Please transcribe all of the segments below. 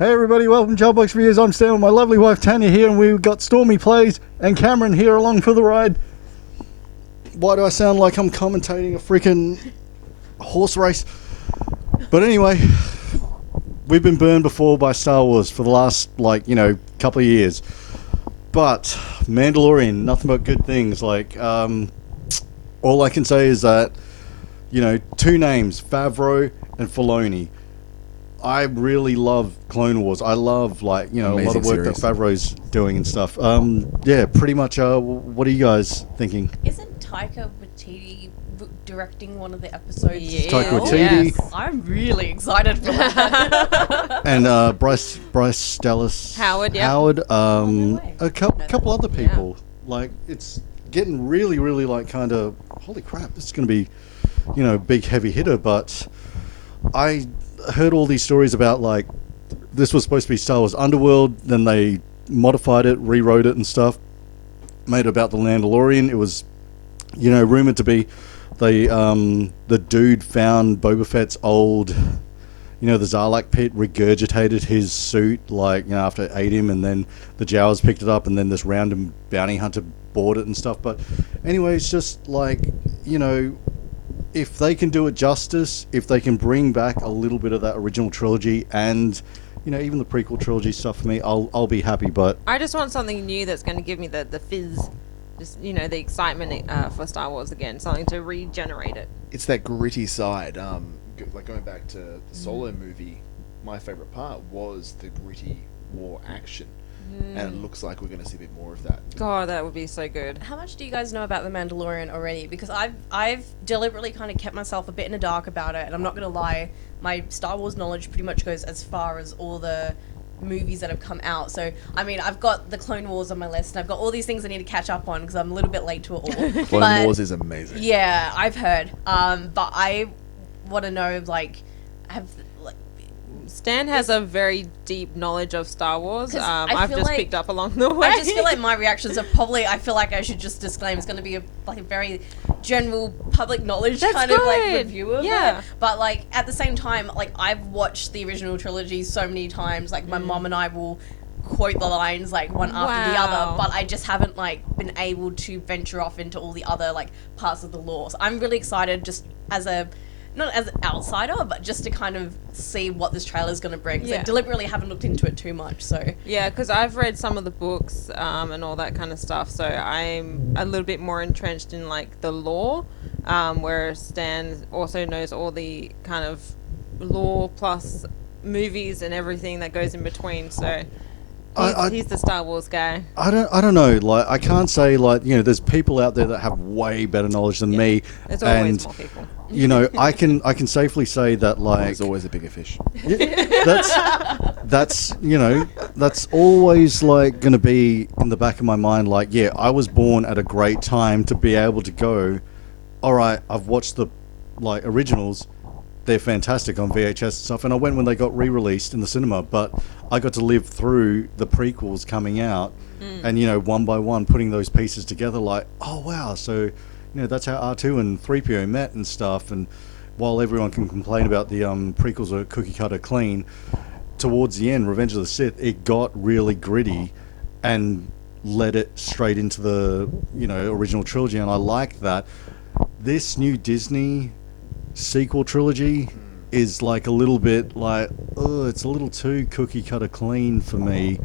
Hey everybody, welcome to Childbox Reviews. I'm Stan with my lovely wife Tanya here, and we've got StormiePlays and Cameron here along for the ride. Why do I sound like I'm commentating a freaking horse race? But anyway, we've been burned before by Star Wars for the last, couple of years. But Mandalorian, nothing but good things. All I can say is that, two names, Favreau and Filoni. I really love Clone Wars. I love, a lot of work that Favreau's doing and stuff. Pretty much, what are you guys thinking? Isn't Taika Waititi directing one of the episodes? Yes. Taika Waititi. Yes. I'm really excited for that. And Bryce Dallas Howard, yeah. Howard, no a couple other people. Yeah. It's getting really, kind of, holy crap, this is going to be, big heavy hitter. But I heard all these stories about, this was supposed to be Star Wars Underworld, then they modified it, rewrote it and stuff, made it about the Mandalorian. It was, rumored to be the dude found Boba Fett's old, the Zarlak pit, regurgitated his suit, after it ate him, and then the Jawas picked it up, and then this random bounty hunter bought it and stuff. But anyway, it's just if they can do it justice, if they can bring back a little bit of that original trilogy and, even the prequel trilogy stuff for me, I'll be happy. But I just want something new that's going to give me the fizz, just, the excitement for Star Wars again, something to regenerate it. It's that gritty side. Going back to the Solo movie, my favourite part was the gritty war action. And it looks like we're going to see a bit more of that. God, that would be so good. How much do you guys know about The Mandalorian already? Because I've deliberately kind of kept myself a bit in the dark about it, and I'm not going to lie, my Star Wars knowledge pretty much goes as far as all the movies that have come out. So, I've got the Clone Wars on my list, and I've got all these things I need to catch up on because I'm a little bit late to it all. Clone Wars is amazing. Yeah, I've heard. But I want to know, Stan has a very deep knowledge of Star Wars. I I've feel just like- picked up along the way. I just feel like my reactions are probably, I feel like I should just disclaim it's going to be a very general public knowledge That's kind of good. review of Yeah. it. But at the same time, I've watched the original trilogy so many times. My mom and I will quote the lines one after the other, Wow. but I just haven't been able to venture off into all the other parts of the lore. So I'm really excited just as not as an outsider, but just to kind of see what this trailer is going to bring. 'Cause I Yeah. deliberately haven't looked into it too much, so... Yeah, because I've read some of the books and all that kind of stuff, so I'm a little bit more entrenched in the lore, whereas Stan also knows all the kind of lore plus movies and everything that goes in between. So he's the Star Wars guy. I don't know. I can't say there's people out there that have way better knowledge than me. There's always and more people. I can safely say that There's always a bigger fish. that's always going to be in the back of my mind. I was born at a great time to be able to go, all right, I've watched the originals. They're fantastic on VHS and stuff, and I went when they got re-released in the cinema, but I got to live through the prequels coming out and one by one putting those pieces together, oh wow, so that's how R2 and 3PO met and stuff. And while everyone can complain about the prequels are cookie cutter clean, towards the end, Revenge of the Sith, it got really gritty and led it straight into the original trilogy, and I like that. This new Disney sequel trilogy is a little bit it's a little too cookie cutter clean for me.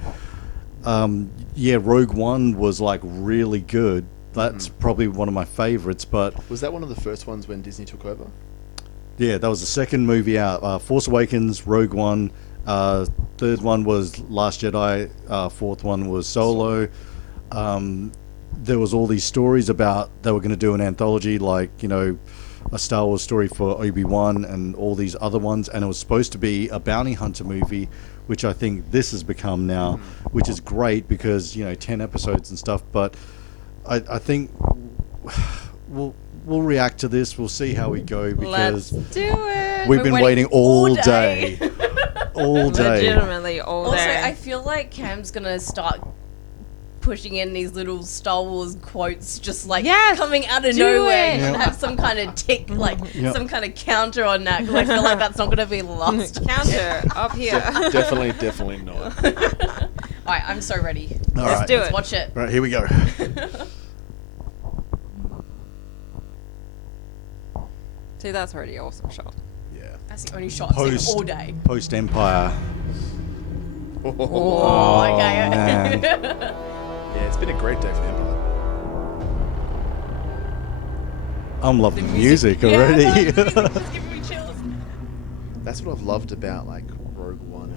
Rogue One was really good. That's probably one of my favorites. But Was that one of the first ones when Disney took over? yeah, that was the second movie out. Force Awakens, Rogue One, third one was Last Jedi, fourth one was Solo. There was all these stories about they were going to do an anthology, a Star Wars story for Obi-Wan and all these other ones, and it was supposed to be a bounty hunter movie, which I think this has become now, which is great because 10 episodes and stuff. But I think we'll react to this. We'll see how we go because Let's do it. we've been waiting all day. All day. Legitimately all Also, day. I feel like Cam's gonna start pushing in these little Star Wars quotes, just like Yes, coming out of do nowhere. it. You should Yep. have some kind of tick, like Yep. some kind of counter on that. 'Cause I feel like that's not going to be lost. Counter up here. Definitely not. Alright, I'm so ready. All Let's right. do Let's it. watch it. Right, here we go. See, that's already an awesome shot. Yeah. That's the only shot I've seen all day. Post Empire. Oh, okay. man. Yeah, it's been a great day for Empire. I'm loving the music Yeah, already. no, the music's just giving me chills. That's what I've loved about like Rogue One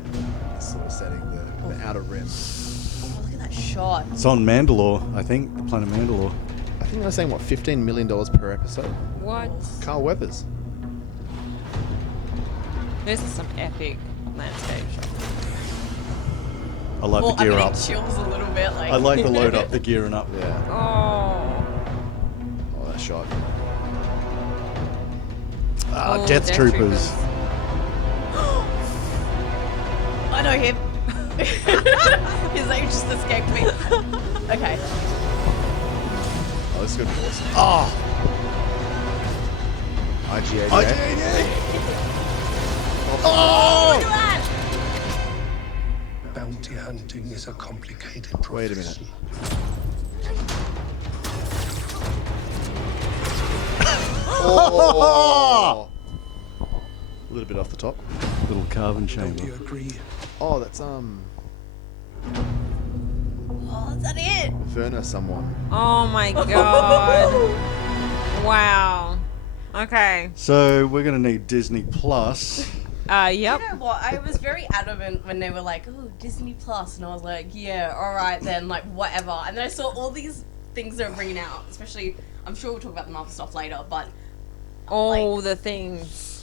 and sort of setting the Outer Rim. Oh, look at that shot. It's on Mandalore, I think. The planet Mandalore. I think they're saying what, $15 million per episode. What? Carl Weathers. This is some epic landscape shot. I like Well, the I'm gear getting up. chills a little bit. Like I like the load up, the gearing up. Yeah. Oh. Oh, that shot. Oh, Death Troopers. I know him. His name just escaped me. Okay. Oh, this is going to be awesome. Oh, IG-88. Oh! Look at that. Bounty hunting is a complicated profession. Wait a minute. Oh! A little bit off the top. Little carbon Don't chamber. you agree? Oh, that's Oh, is that it? Verna someone. Oh my god. Wow. Okay. So we're gonna need Disney Plus. Yep. You know what? I was very adamant when they were like, "Oh, Disney Plus," and I was like, "Yeah, all right then, like whatever." And then I saw all these things they're bringing out, especially. I'm sure we'll talk about the Marvel stuff later, but All the things.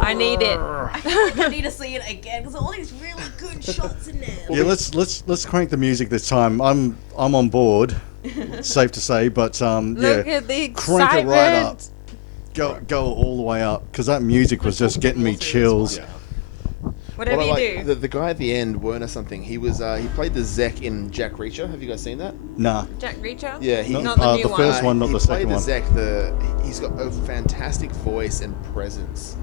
I need it. I feel like I need to see it again because all these really good shots in there. Yeah, let's crank the music this time. I'm on board. It's safe to say, but Look yeah, at the crank excitement. it right up. Go all the way up because that music was just getting me chills. Yeah. Whatever What I you like, do. the guy at the end, Werner something, he was he played the Zek in Jack Reacher. Have you guys seen that? Nah, Jack Reacher? Yeah, he Not the new the one. first one, not he the second played one. the Zek. He's got a fantastic voice and presence.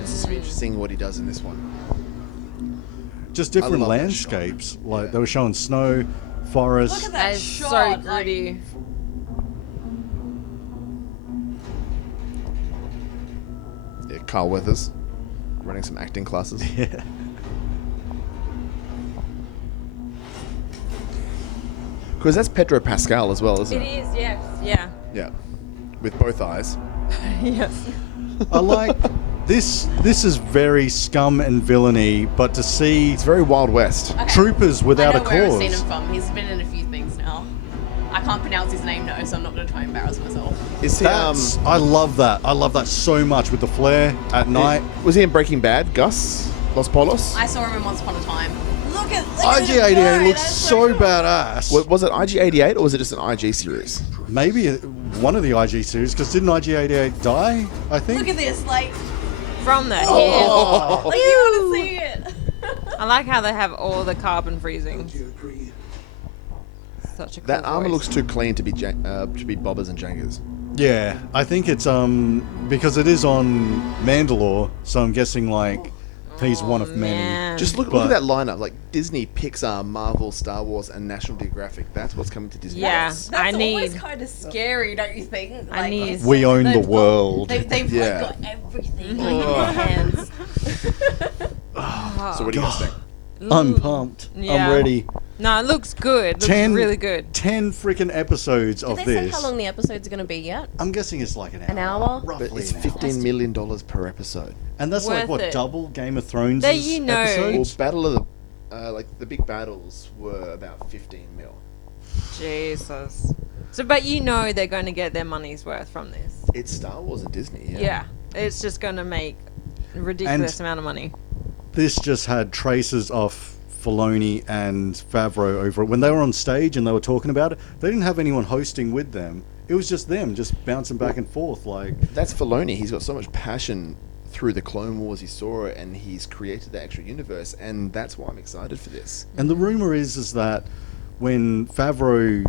It's just be interesting what he does in this one. just different love that landscapes. Like Yeah. they were showing snow, forest. Look at That that is shot. so like- gritty. Yeah, Carl Weathers running some acting classes. Yeah. Because that's Pedro Pascal as well, isn't It it? is, yes. Yeah. Yeah, with both eyes. Yes. I like this. This is very scum and villainy, but to see It's very Wild West. Okay. troopers without I a know where I've seen him cause. from. He's been in a few things now. I can't pronounce his name though, so I'm not going to try and embarrass myself. Is he? That's, I love that. I love that so much with the flare at night. Was he in Breaking Bad? Gus Los Polos? I saw him in Once Upon a Time. Look at IG88 him go, looks that's so cool. badass. Was it IG-88 or was it just an IG series? Maybe one of the IG series, because didn't IG88 die? I think. Look at this, like, From the Oh. like you want to see it. I like how they have all the carbon freezing. Do you agree? Such a cool That armor voice. looks too clean to be bobbers and jankers. Yeah, I think it's because it is on Mandalore, so I'm guessing like he's one of many. man. Just look But- at that lineup, like Disney, Pixar, Marvel, Star Wars, and National Geographic. That's what's coming to Disney. Yeah. That's I always need- kind of scary, don't you think? I need- it's- We own the they've got- world. They've Yeah. like, got everything like, in their hands. So what do you guys think? I'm pumped. Yeah. I'm ready. No, it looks good. Looks 10 really good. 10 freaking episodes Did of they say this. how long the episodes are going to be yet? I'm guessing it's like an hour. An hour? Roughly. But it's an hour. $15 million per episode. And that's like Worth what it. double Game of Thrones There you know. Well, episodes. Battle of the like the big battles were about 15 mil. Jesus. So, but you know they're going to get their money's worth from this. It's Star Wars and Disney. Yeah. Yeah. It's just going to make a ridiculous And- amount of money. This just had traces of Filoni and Favreau over it. When they were on stage and they were talking about it, they didn't have anyone hosting with them. It was just them, just bouncing back and forth. Like, That's Filoni. He's got so much passion through the Clone Wars. He saw it, and he's created the extra universe, and that's why I'm excited for this. and the rumor is that when Favreau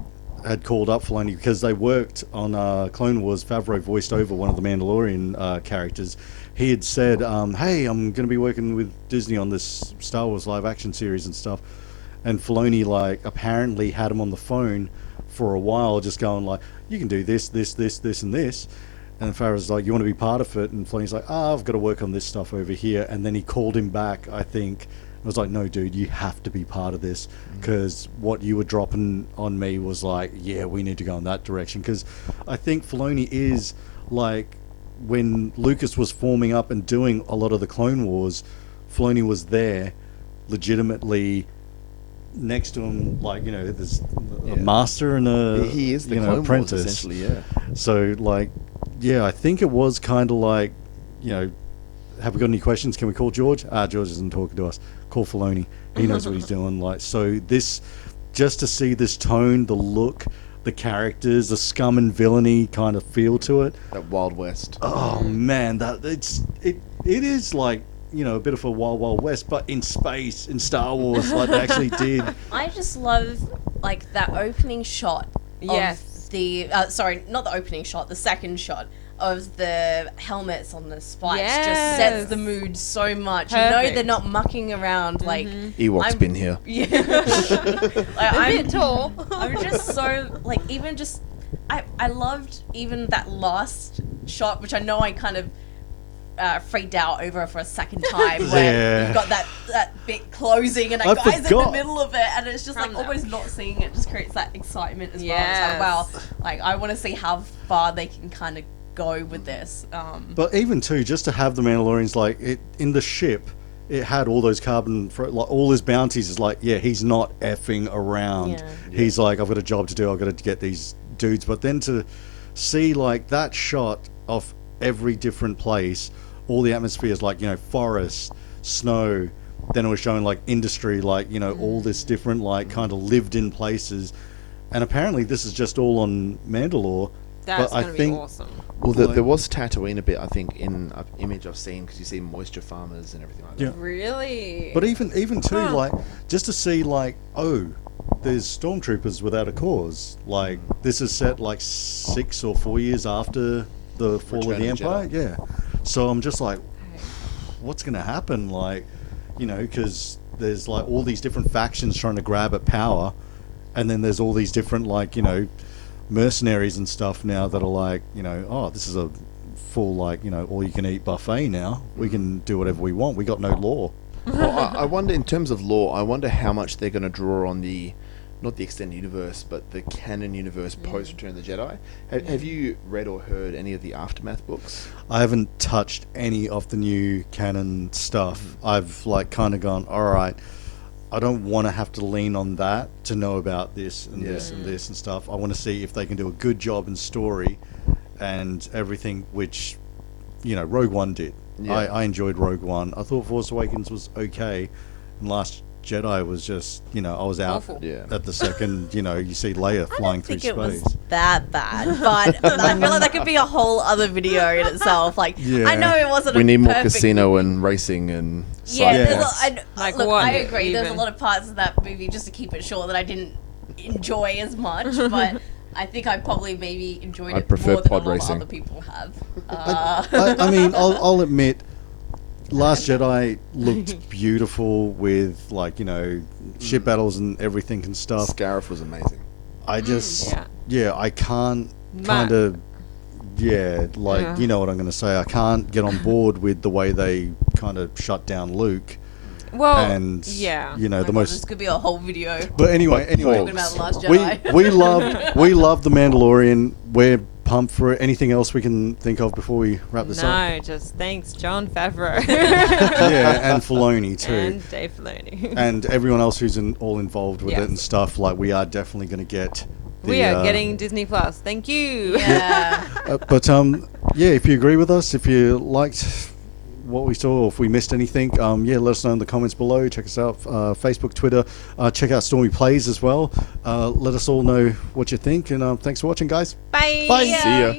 had called up Filoni because they worked on Clone Wars, Favreau voiced over one of the Mandalorian characters. He had said, hey, I'm going to be working with Disney on this Star Wars live action series and stuff. And Filoni, like, apparently had him on the phone for a while, just going like, you can do this, this, this, this, and this. And Favreau's like, you want to be part of it? And Filoni's like, I've got to work on this stuff over here. And then he called him back, I think. I was like, no, dude, you have to be part of this, because what you were dropping on me was like, yeah, we need to go in that direction. Because I think Filoni is like, when Lucas was forming up and doing a lot of the Clone Wars, Filoni was there legitimately next to him, like, you know, there's a master and a he is the you know, Clone apprentice. Wars, essentially, yeah. So, like, yeah, I think it was kind of like, you know, have we got any questions? Can we call George? George isn't talking to us. Call Filoni. He knows what he's doing. Like, so this, just to see this tone, the look, the characters, the scum and villainy kind of feel to it. That Wild West. Oh man, it is like, you know, a bit of a Wild Wild West, but in space, in Star Wars, like they actually did. I just love like that opening shot. Yes. Of the sorry, not the opening shot. The second shot of the helmets on the spikes just sets the mood so much. You know Perfect. they're not mucking around like Ewok's been here. Yeah. Like, A bit tall. I'm just so like even just I loved even that last shot, which I know I kind of freaked out over for a second time, where Yeah. you've got that bit closing and I that guy's in the forgot. middle of it, and it's just like Calm down. almost not seeing it just creates that excitement as well. Yes. It's like, wow, like I want to see how far they can kind of go with this. But even too, just to have the Mandalorians, like, it in the ship, it had all those carbon, like all his bounties is like, yeah, he's not effing around. Yeah. He's like, I've got a job to do. I've got to get these dudes. But then to see like that shot of every different place, all the atmospheres, like, you know, forest, snow. Then it was showing like industry, like, you know, all this different like kind of lived in places. And apparently this is just all on Mandalore. That's but I going to be think awesome. Well, Like- there was Tatooine a bit, I think, in an image I've seen, because you see moisture farmers and everything like that. Yeah. Really? But even too, Huh. like, just to see, like, oh, there's stormtroopers without a cause. Like, this is set, like, 6 or 4 years after the fall of Return the of the Empire. Yeah. So I'm just like, what's going to happen? Like, you know, because there's, like, all these different factions trying to grab at power. And then there's all these different, like, you know, mercenaries and stuff now that are like, you know, oh, this is a full, like, you know, all-you-can-eat buffet now. We can do whatever we want. We got no law. Well, I wonder, in terms of lore, I wonder how much they're going to draw on the, not the extended universe, but the canon universe post Return of the Jedi. Have you read or heard any of the Aftermath books? I haven't touched any of the new canon stuff. I've like kind of gone, all right, I don't want to have to lean on that to know about this and this and this and stuff. I want to see if they can do a good job in story and everything, which, you know, Rogue One did. Yeah. I enjoyed Rogue One. I thought Force Awakens was okay. And Last Jedi was just, you know, I was out Awful. Yeah. at the second, you know, you see Leia flying through I think it space. was that bad, but I feel like that could be a whole other video in itself. Like, Yeah. I know it wasn't. We a need more perfect casino movie. and racing and Yeah, side there's plots. Like look, what I agree. There's a even? lot of parts of that movie, just to keep it short, that I didn't enjoy as much, but I think I probably maybe enjoyed I'd it prefer more than pod a lot racing. of other people have. I mean, I'll admit, Last Jedi looked beautiful with, like, you know, ship battles and everything and stuff. Scarif was amazing. I just, Yeah. I can't Ma- kind of, like, Yeah. you know what I'm going to say. I can't get on board with the way they kind of shut down Luke. Well, And, yeah. you know, Oh the my God, this most. could be a whole video But anyway, talking about The Last we Jedi. we love the Mandalorian. We're pumped for it. Anything else we can think of before we wrap this up? No, just thanks, John Favreau. Yeah, and Filoni too. And Dave Filoni. And everyone else who's all involved with Yes. it and stuff. Like, we are definitely going to get. We are getting Disney Plus. Thank you. Yeah. But yeah, if you agree with us, if you liked what we saw, or if we missed anything, yeah, let us know in the comments below. Check us out, Facebook, Twitter. Check out Stormy Plays as well. Let us all know what you think, and thanks for watching, guys. Bye. Bye. See ya.